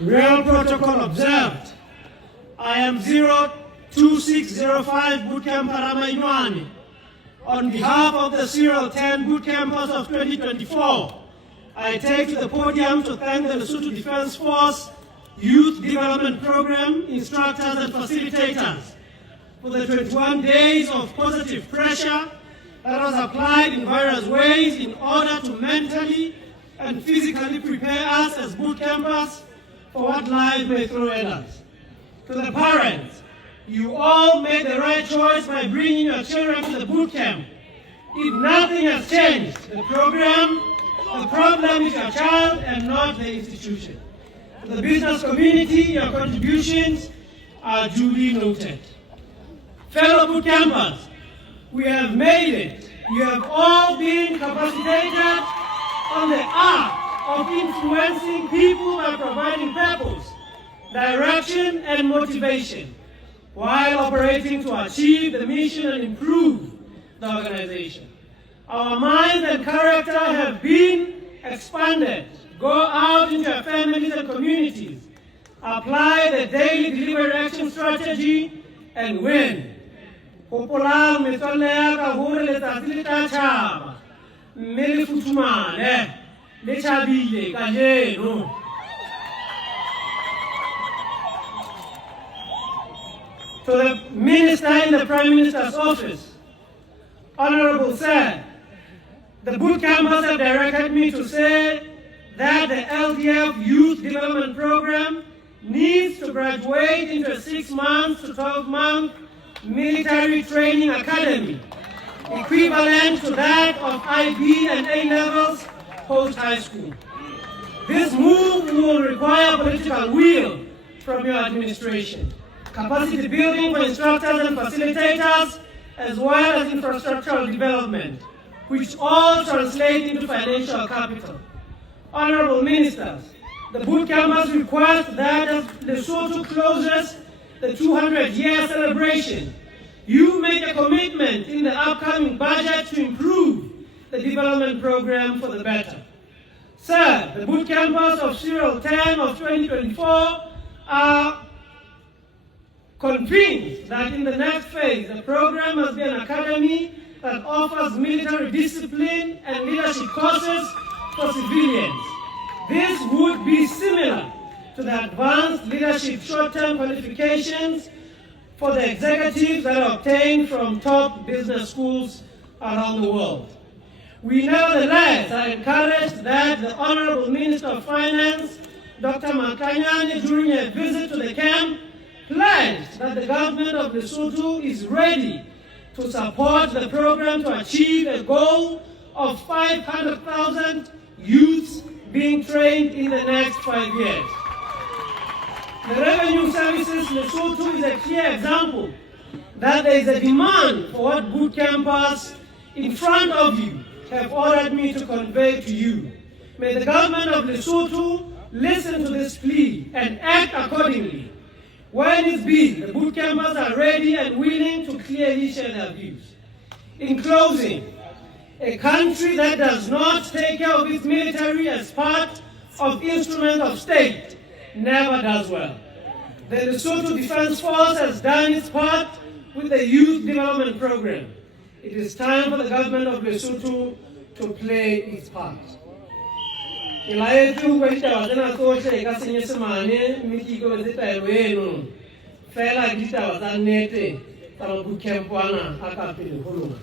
Real protocol observed. I am 02605 Bootcamper Ramainoane. On behalf of the Serial 10 Bootcampers of 2024, I take to the podium to thank the Lesotho Defence Force Youth Development Program instructors and facilitators for the 21 days of positive pressure that was applied in various ways in order to mentally and physically prepare us as bootcampers for what life may throw at us. To the parents, you all made the right choice by bringing your children to the bootcamp. If nothing has changed, the problem is your child and not the institution. To the business community, your contributions are duly noted. Fellow bootcampers, we have made it. You have all been capacitated on the art of influencing people by providing purpose, direction, and motivation, while operating to achieve the mission and improve the organization. Our minds and character have been expanded. Go out into your families and communities, apply the daily delivery action strategy, and win. To the Minister in the Prime Minister's office, Honorable Sir, the bootcampers have directed me to say that the LDF Youth Development Program needs to graduate into a 6-month to 12-month military training academy, equivalent to that of IB and A-levels post-high school. This move will require political will from your administration, capacity building for instructors and facilitators, as well as infrastructural development, which all translate into financial capital. Honorable Ministers, the bootcampers request that as Lesotho closes the 200-year celebration, you make a commitment in the upcoming budget to improve the development program for the better. Sir, the bootcampers of Serial 10 of 2024 are convinced that in the next phase, the program must be an academy that offers military discipline and leadership courses for civilians. This would be similar to the advanced leadership short-term qualifications for the executives that are obtained from top business schools around the world. We nevertheless are encouraged that the Honorable Minister of Finance, Dr. Makoanyane, during a visit to the camp, pledged that the government of Lesotho is ready to support the program to achieve a goal of 500,000 youths being trained in the next 5 years. The Revenue Services Lesotho is a clear example that there is a demand for what bootcampers in front of you have ordered me to convey to you. May the government of Lesotho listen to this plea and act accordingly. When it's been, the bootcampers are ready and willing to clearly share their views. In closing, a country that does not take care of its military as part of instrument of state never does well. The Lesotho Defence Force has done its part with the Youth Development Program. It is time for the government of Lesotho to play its part. Fela ditaba tsa nnete tsa bootcamp wana a ka pele ho lona.